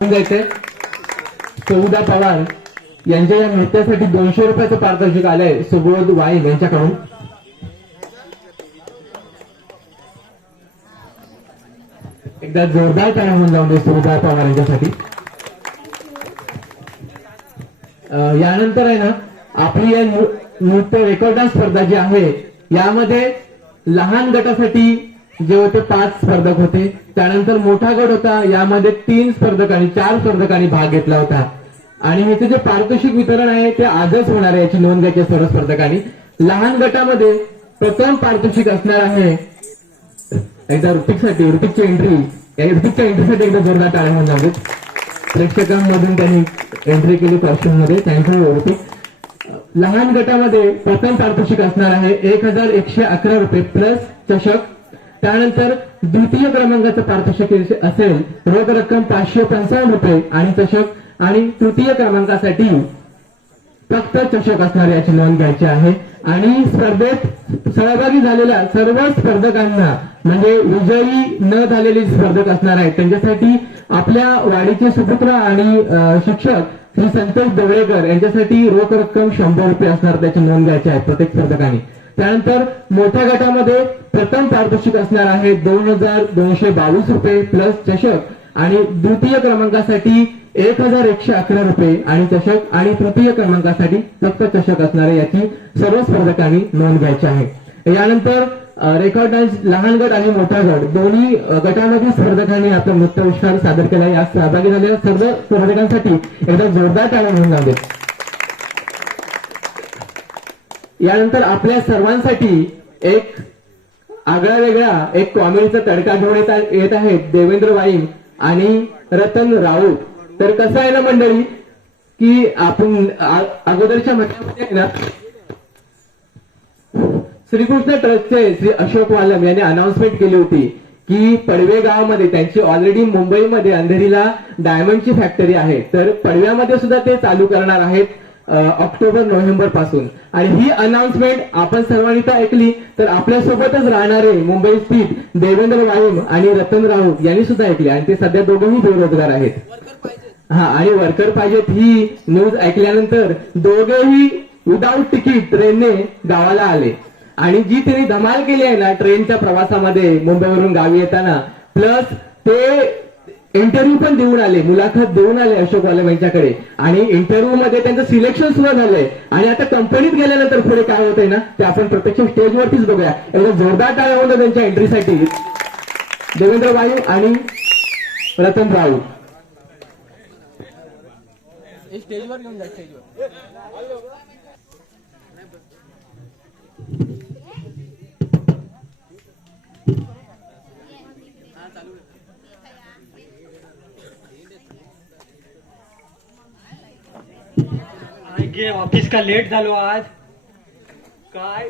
जायचंय सौदा पवार यांच्या या नृत्यासाठी 200 रुपयाचं पारितोषिक आलंय सुबोध वाईन यांच्याकडून. एकदा जोरदार टाळ्या होऊन जाऊन दे सौदा पवार यांच्यासाठी. यानंतर आहे ना आपली या नृत्य रेकॉर्ड डान्स स्पर्धा जी आहे यामध्ये लहान गटासाठी जे होते 5 स्पर्धक होते, त्यानंतर मोठा गट होता यामध्ये 3 स्पर्धकांनी 4 स्पर्धकांनी भाग घेतला होता आणि ह्याचे जे पारितोषिक वितरण आहे ते आजच होणार आहे याची नोंद घ्यायची सर्व स्पर्धकांनी. लहान गटामध्ये प्रथम पारितोषिक असणार आहे एकदा ऋतिकची एंट्रीसाठी एकदा जोरदार टाळ्या होऊन जाऊ. प्रेक्षकांमधून त्यांनी एंट्री केली कॉस्ट्युम मध्ये, थँक्यू ऋतिक. लहान गटामध्ये प्रथम पारितोषिक असणार आहे 1111 रुपये प्लस चषक. त्यानंतर द्वितीय क्रमांकाचं पारितोषिक असेल रोख रक्कम 555 रुपये आणि चषक आणि तृतीय क्रमांकासाठी फक्त चषक असणार याची नोंद घ्यायची आहे. आणि स्पर्धेत सहभागी झालेल्या सर्व स्पर्धकांना म्हणजे विजयी न झालेले स्पर्धक असणार आहेत त्यांच्यासाठी आपल्या वाडीचे सुपुत्र आणि शिक्षक श्री संतोष दवळेकर यांच्यासाठी रोख रक्कम 100 रुपये असणार त्याची नोंद घ्यायची आहे प्रत्येक स्पर्धकांनी. त्यानंतर मोठ्या गटामध्ये प्रथम पारितोषिक असणार आहे 2222 रुपये प्लस चषक आणि द्वितीय क्रमांकासाठी 1111 रुपये आणि चषक आणि तृतीय क्रमांकासाठी फक्त चषक असणारे याची सर्व स्पर्धकांनी नोंद घ्यायची आहे. यानंतर रेकॉर्ड डान्स लहान गट आणि मोठा गट दोन्ही गटामधील स्पर्धकांनी आपला नृत्याविष्कार सादर केला. या सहभागी झालेल्या सर्व स्पर्धकांसाठी एकदा जोरदार टाळ्या होऊन जाऊ. यानंतर आपल्या सर्वांसाठी एक आगळा वेगळा एक कॉमेडीचा तडका घेऊन येत आहेत देवेंद्र वाईम आणि रतन राऊत. तर कसं आहे ना मंडळी की आपण अगोदरच्या महिन्यामध्ये ना श्रीकृष्ण ट्रस्टचे श्री अशोक वालम यांनी अनाउन्समेंट केली होती की पडवे गावामध्ये त्यांची ऑलरेडी मुंबईमध्ये अंधेरीला डायमंडची फॅक्टरी आहे तर पडव्यामध्ये सुद्धा ते चालू करणार आहेत ऑक्टोबर नोव्हेंबर पासून. आणि ही अनाउन्समेंट आपण सर्वांनी तर ऐकली तर आपल्यासोबतच राहणारे मुंबई स्थित देवेंद्र वाईम आणि रतन राऊत यांनी सुद्धा ऐकली आणि ते सध्या दोघंही बेरोजगार आहेत. आणि वर्कर पाहिजेत ही न्यूज ऐकल्यानंतर दोघेही विदाऊट तिकीट ट्रेनने गावाला आले आणि जी त्यांनी धमाल केली आहे ना ट्रेनच्या प्रवासामध्ये मुंबईवरून गावी येताना प्लस ते इंटरव्ह्यू पण देऊन आले, मुलाखत देऊन आले अशोक वालम यांच्याकडे आणि इंटरव्ह्यू मध्ये त्यांचं सिलेक्शन सुद्धा झालंय. आणि आता कंपनीत गेल्यानंतर पुढे काय होतंय ना ते आपण प्रत्यक्ष स्टेजवरतीच बघूया. एकदा जोरदार टाळ्या होत्या त्यांच्या एंट्रीसाठी देवेंद्र वाईम आणि रतन राऊत. स्टेजवर घेऊन जा स्टेजवर. ऑफिस का लेट झालो आज. काय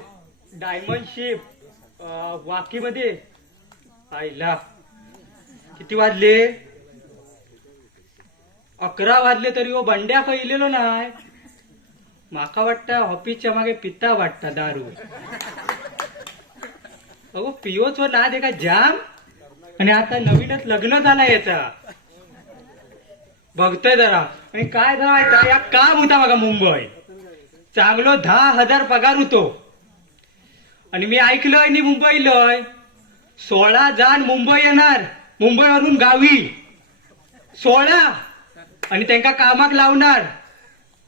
डायमंड शिप वाकीमध्ये आईला किती वाजले 11 वाजले तरी ओ बंड्या काही इलेलो नाही. माका वाटतं ऑफिसच्या मागे पिता वाटता दारू. अगो पिओच ना दे का जाम. आणि आता नवीनच लग्न झाला याचा बघतोय जरा. आणि काय झालं या काम होता बघा मुंबई चांगलो 10,000 पगार होतो. आणि मी ऐकलंय नि मुंबई लय 16 जण मुंबई येणार मुंबईवरून गावी 16 आणि त्यांना कामाक लावणार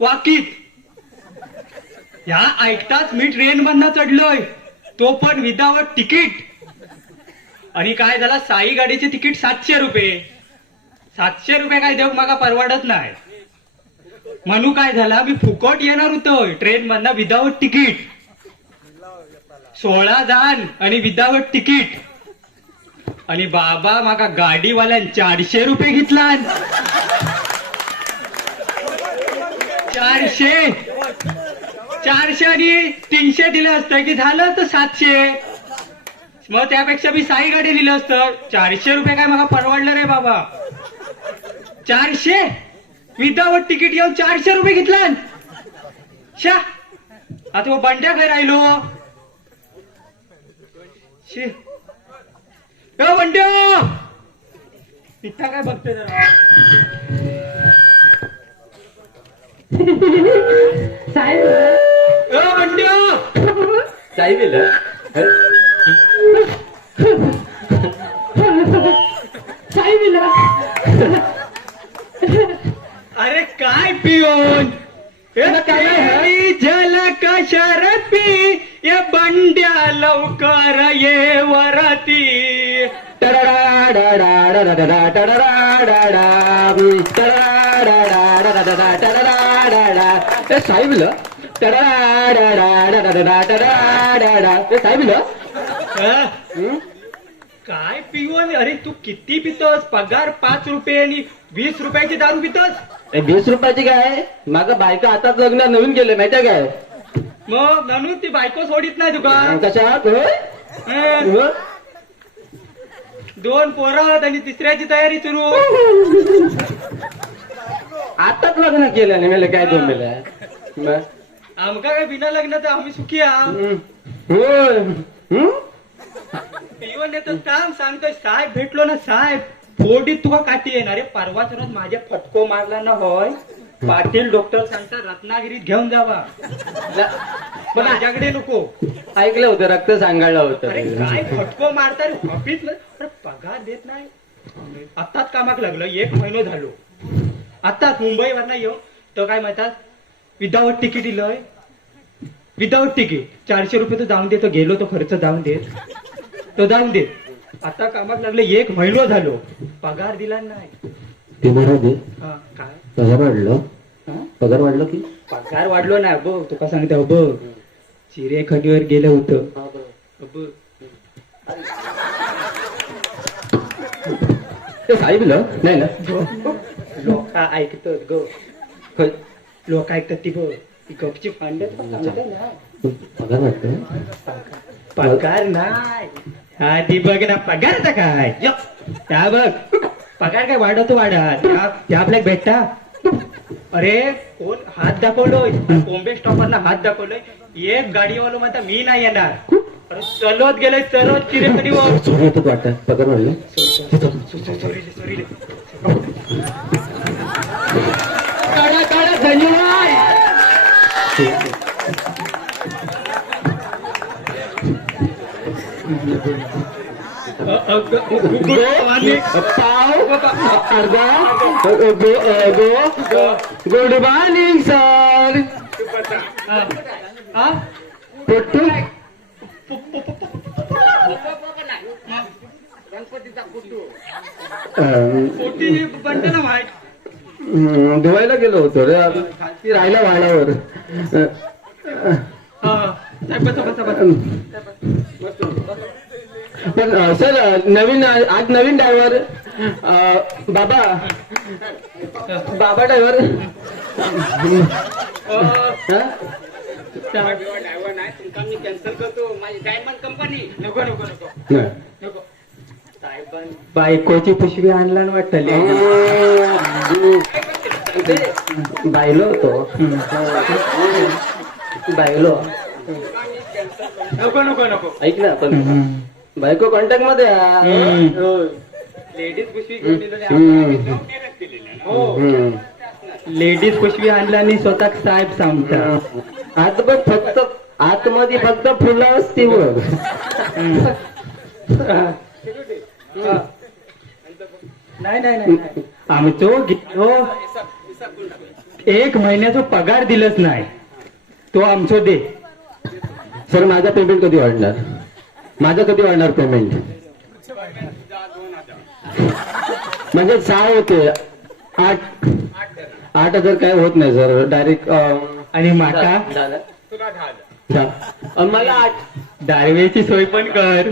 वाकीत. ह्या ऐकताच मी ट्रेन मधनं चढलोय तो पण विदाउट तिकीट. आणि काय झाला साई गाडीचे तिकीट 700 रुपये. 700 रुपये काय देऊ मागा परवडत नाही म्हणू काय झाला मी फुकट येणार होतो ट्रेन मधनं विदाउट तिकीट. 16 जण आणि विदाउट तिकीट. आणि बाबा मागा गाडीवाल्यान 400 रुपये घेतला. 400 आणि 300 दिलं असतं की झालं तर 700. मग त्यापेक्षा मी साई गाडी दिलं असतं. 400 रुपये काय मला परवडलं रे बाबा. 400 विदाउट तिकीट येऊन 400 रुपये घेतला. शा आता बंड्या काय राहिलो. बंड्या तिथं काय बघतोय जरा साहेब बंड्या काय केलं काय केलं अरे काय पिऊन काय जल कशरती या बंड्या लवकर ये वरती साहेब साहेब काय पिऊन अरे तू किती पितोस पगार 5 रुपये आणि 20 रुपयाची दारू पितोस 20 रुपयाची काय माझं बायका आताच लग्न नवीन केलं माहितीये काय मग म्हणून ती बायको सोडित नाही तुका कशात हं. 2 पोरं आहेत आणि तिसऱ्याची तयारी सुरू आताच लग्न केलं नाही मला काय जमलेलं आमका काय बिना लग्नाचं आम्ही सुखी आहोत होय पिऊन येतं काम सांगतोय साहेब भेटलो ना साहेब फोडीत तुका काठी येणार रे परवाच रोज माझ्या फटको मारला ना होय पाटील डॉक्टर सांगता रत्नागिरीत घेऊन जावा पण माझ्याकडे नको ऐकलं होतं रक्त सांगायला होतं अरे काय फटको मारता रे ऑफिस अरे पगार देत नाही आत्ताच कामाक लागलं 1 महिना झालो आत्ताच मुंबईवर नाही येऊ तर काय म्हणतात विदाऊट तिकीट दिलंय विदाऊट तिकीट 400 रुपये तो जाऊन दे तो गेलो तो खर्च जाऊन देत तो जाऊन देत आता कामाक लागलं 1 महिना झालो पगार दिला नाही ते बरोबर हा काय पगार वाढलं हा? पगार वाढलं की पगार वाढलो ना बघ तुका सांगते बघ चिरे खडीवर गेलं होतं बघ ते साहेब नाही ना लोक ऐकतात ग लोक ऐकतात ती बघ ती गपची फांडत ना पगार वाटतं पगार नाही हा ती बघ ना पगारचा काय त्या बघ पगार काय वाढतो त्या आपल्याला भेटता अरे कोण हात दाखवलोय बॉम्बे स्टॉपरला हात दाखवलोय एक गाडीवालो म्हणता मी नाही येणार अरे चलत गेलोय चलत चिरे कधीवर चोरी येतात वाटतं पगार वाढलं काढा काढा धन्यवाद पाव अर्धा गुड मॉर्निंग सर पोट्टू बनत ना माहित धुवायला गेलो होतो रे खालती राहिला वाडावर पण सर नवीन आज नवीन ड्रायव्हर बाबा ड्रायव्हर कॅन्सल करतो माझी डायमंड कंपनी नको नको नको नको बायकोची पिशवी आणला ना वाटतले बायलो होतो बायलो नको नको नको ऐक ना पण बायको कॉन्टॅक्ट मध्ये लेडीज पिशवी घेऊन लेडीज पिशवी आणला आणि स्वतः साहेब सांगतात आत बघ फक्त आतमध्ये फक्त फुलं असती बघ नाही नाही नाही आमचो घेतो 1 महिन्याचा पगार दिलंच नाही तो आमचो दे सर माझा पेमेंट कधी वाढणार माझं कधी वाढणार पेमेंट म्हणजे 6 होते 8,000 काय होत नाही सर डायरेक्ट आणि माका मला 8 दारवेची सोय पण कर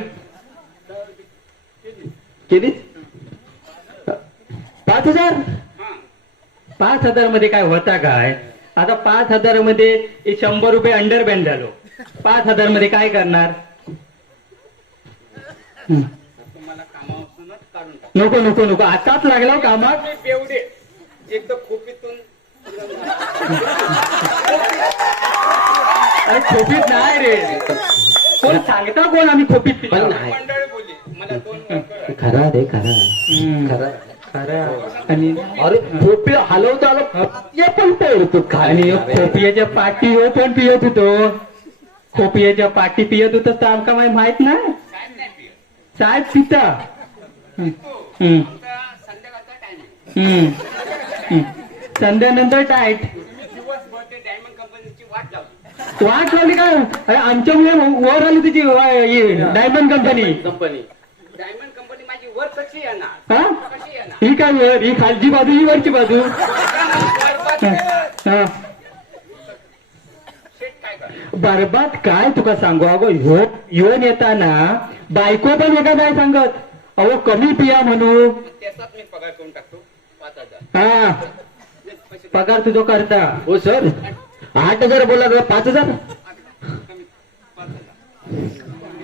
किती 5,000 5,000 मध्ये काय होता काय आता 5,000 मध्ये 100 रुपये अंडरबँड झालो 5,000 मध्ये काय करणार नको नको नको आताच लागला कामात एवढे एक तर खोपीतून अरे खोपीत नाही रे कोण सांगता कोण आम्ही खोपीत पितो? पण नाही मंडळी बोलली मला 2 खरा रे खरा खरा खरं आणि अरे खोपी हलवतो आलो ते पण पडतो आणि खोपियाच्या पाठी हो पण पियत होतो खोपियाच्या पाठी पियत होतो तर आमका माहित नाही साहेब पिता हम्म. हम्म. हम्म. संध्यानंतर टाईट दिवसभर ते डायमंड कंपनीची वाट लावली. वाट लावली काय अरे आमच्यामुळे वर आली तुझी डायमंड कंपनी डायमंड कंपनी माझी वर कशी येणार हा कशी येणार ही काय वर ही खालची बाजू ही वरची बाजू हा. शेट काय कर बरबाद काय तुका सांगू अगो येऊन येताना बायको पण एका काय सांगत अहो कमी पिया म्हणू त्याचाच मी पगार करून टाकतो 5,000 हा पैसे पगार तुझो करता हो सर 8,000 बोला तर 5,000 कमी 5,000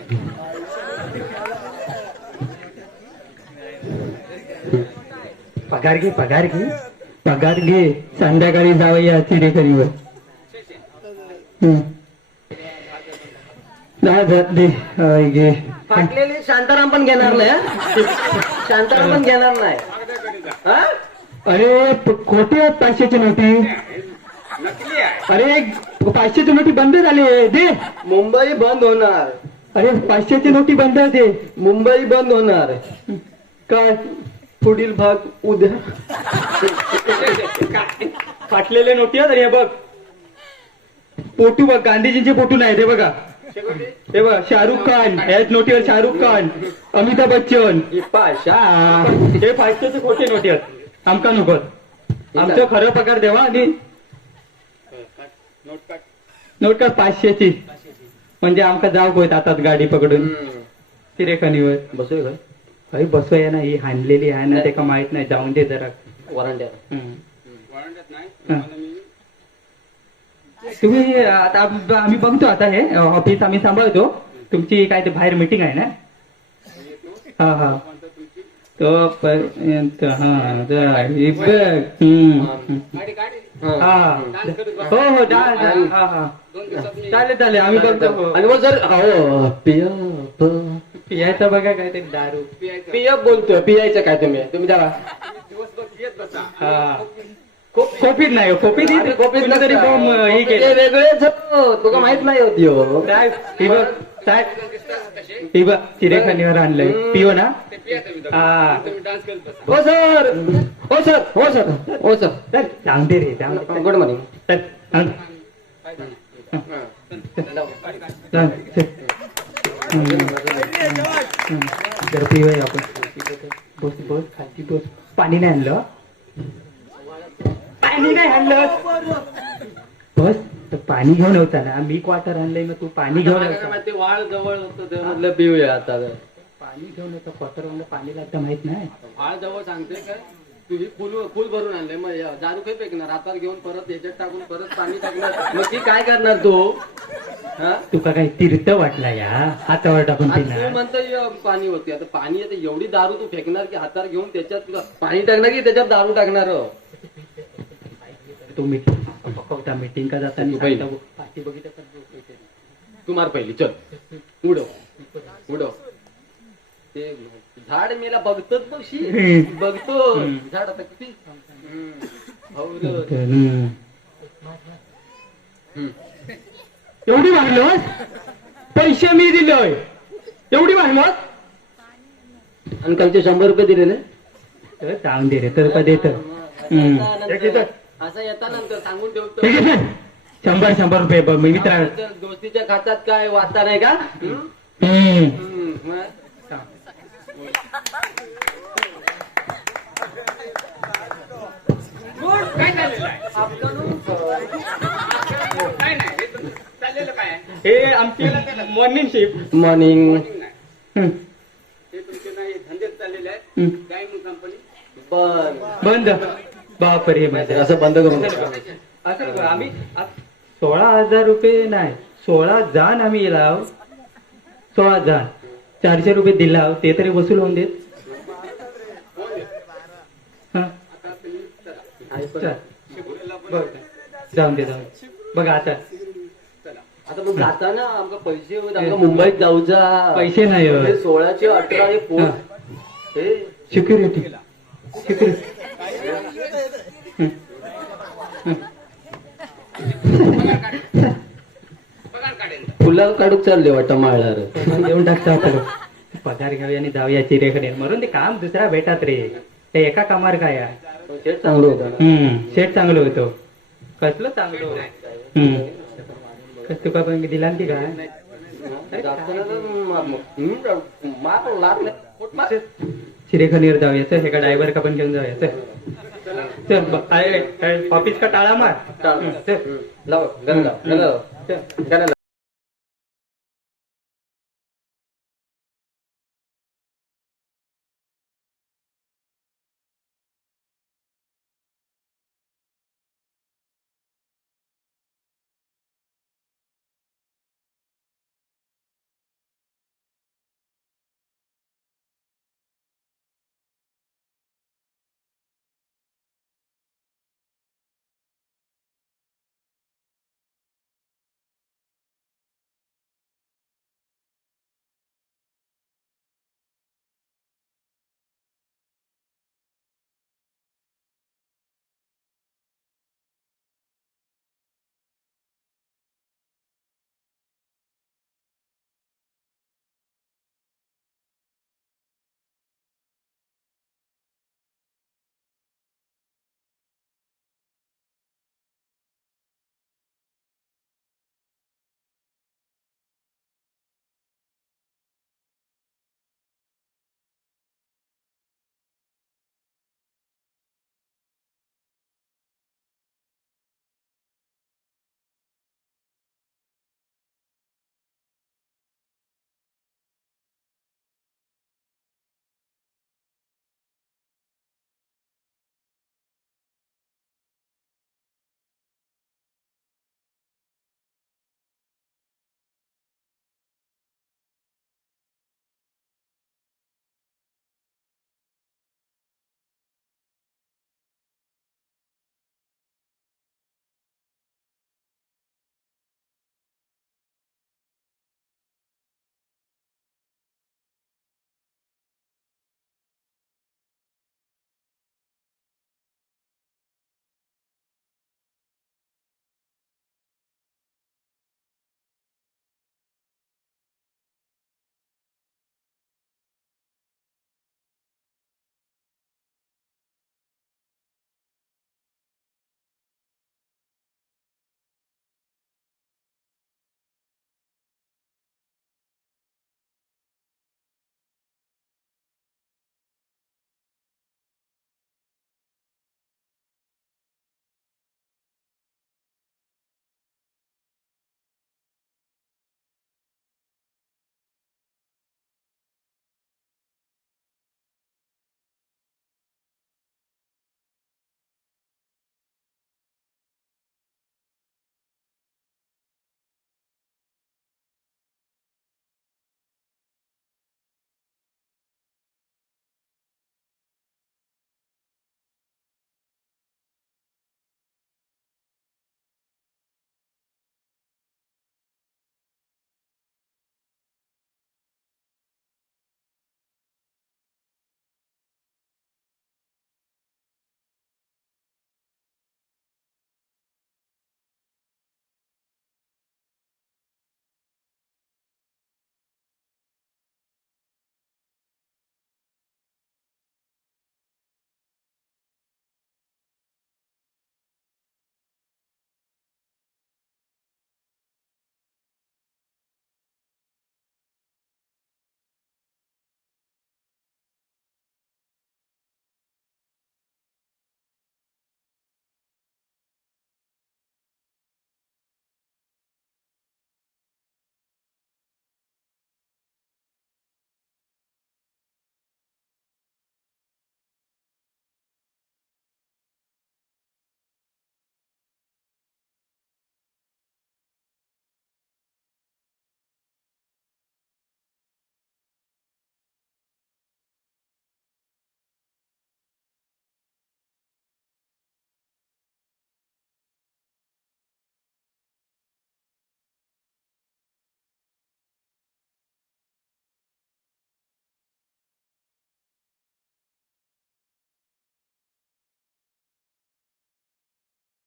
पगार घे पगार घे संध्याकाळी जाऊया चिरेकरीवर दे घे फाटलेले शांताराम पण घेणार नाही हा? शांताराम पण घेणार नाही हा? अरे खोटे आहेत 500ची नोटी नकली आहे अरे 500ची नोटी बंद झाली दे मुंबई बंद होणार अरे 500ची नोटी बंद आहे दे मुंबई बंद होणार काय पुढील भाग उद्या फाटलेले नोटी आहेत हे बघ फोटो बघ गांधीजींचे फोटो नाही ते बघा हे बघ शाहरुख खान याच नोटीवर शाहरुख खान अमिताभ बच्चन ही पाशा हे 500चे खोटे नोटी आहेत आमका नको आमचं खरं पगार देवा आणि नोट काढ नोट का 500ची म्हणजे आमका जाऊ होत आता गाडी पकडून चिरेखनीवर बसू काय काही बसवाय ना ही हाणलेली आहे ना ते का माहित नाही जाऊन दे जरा वरांड्या हम्म. वळणत नाही हा. तुम्हाला मी तुम्ही आता आम्ही बघतो आता हे ऑफिस आम्ही सांभाळतो तुमची काय ते बाहेर मीटिंग आहे ना हा हा तो पर्यंत हा हे बघ. गाडी गाडी हा डान्स करत बस. हो हो हा हा 2 दिवसात मी चालेल आम्ही बघतो हो. आणि मग सर हो पियाचं बघा काय ते दारू पियायचं पियप बोलतोय पियायचं काय तुम्ही द्या दिवसभर पियत बसा हा कोपीत नाही हो, कोपीत ही गोपीत तरी फॉर्म हे केलं वेगळेच हो. तुका माहित नाही होती हो साहेब ही बघ साहेब दिसतात तसे ही बघ चिरेखानीवर आणलंय पिओ ना ते पिया तुम्ही हा तुम्ही डान्स करत बसा हो सर हो सर हो सर हो सर चल जाऊन दे रे जाऊन दे. गुड मॉर्निंग चल आण. काय करणार? चल, चल. जरा पिऊया आपण बस बस खालची बस पाणी नाही आणलं पाणी नाही आणलं बस तर पाणी घेऊन होता ना मी क्वार्टर आणलंय मग तू पाणी घेऊन होता ते वाळ जवळ होतं ते म्हटलं पिऊया आता पाणी घेऊन होतं क्वार्टर म्हणलं पाणी लागतं माहित नाही आळ जवळ सांगते काय तुझी फुल भरून आणले मग दारू काही फेकणार हातात घेऊन परत याच्यात टाकून परत पाणी टाकणार मग ती काय करणार तू हा तुका काही तीर्थ वाटला या हातावर टाकून आज तू पिणार म्हणतो पाणी होती आता पाणी आता एवढी दारू तू फेकणार की हातात घेऊन त्याच्यात तुला पाणी टाकणार की त्याच्यात दारू टाकणार तू मीटिंग पकवता मीटिंग का जाता तू पहिली. पाठी बघितलं तू मार पहिली चल उडव ते झाड मेला बघतोच बघशी बघतो झाड आता किती एवढी वाढलोस पैसे मी दिलोय एवढी वाढलोस आणि कालचे 100 रुपये दिलेले तर सांग दे रे तर का देत असं येता नंतर सांगून ठेवतो 100 रुपये बघ मी मित्र दोस्तीच्या खात्यात काय वाचा नाही का मग काय चाललेलं आहे काय नाही हे तुमचं चाललेलं काय आहे? हे आमची मॉर्निंग शिफ्ट मॉर्निंग Morning नाही. हे तुमचे नाही धंदेच चाललेले आहेत काय मग कंपनी बंद बंद बापर हे माझं असं बंद करून टाका. असं बघ, आम्ही 16,000 रुपये नाही 16 जाण आम्ही लाव 16 जाण 400 रुपये दिला ते तरी वसूल होऊन देत हा चल. बघ जाऊन दे बघा आता आता मग जाताना आमका पैसे होत आमका मुंबईत जाऊचा पैसे नाही हो. 16चे 18 हे पोस्ट हे सिक्युरिटी फुलं काढूक चालले वाटतं माळार. देऊन टाकतो आपलं पगार घेऊया आणि जाऊया चिरेकडे म्हणून ते काम दुसरा भेटात रे ते एका कामावर काय आहे? शेट चांगलं होतं ना. शेट चांगलं होतं कसलं चांगलं होतं तुका पण दिला ना ती काय जास्त नाही तर मार लागले. चिरेखनीवर जाऊया चल एका ड्रायव्हर का पण घेऊन जाऊया चल चल ऑफिस का टाळा मार चल लाव गणला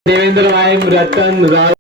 देवेंद्र वायम, रतन राव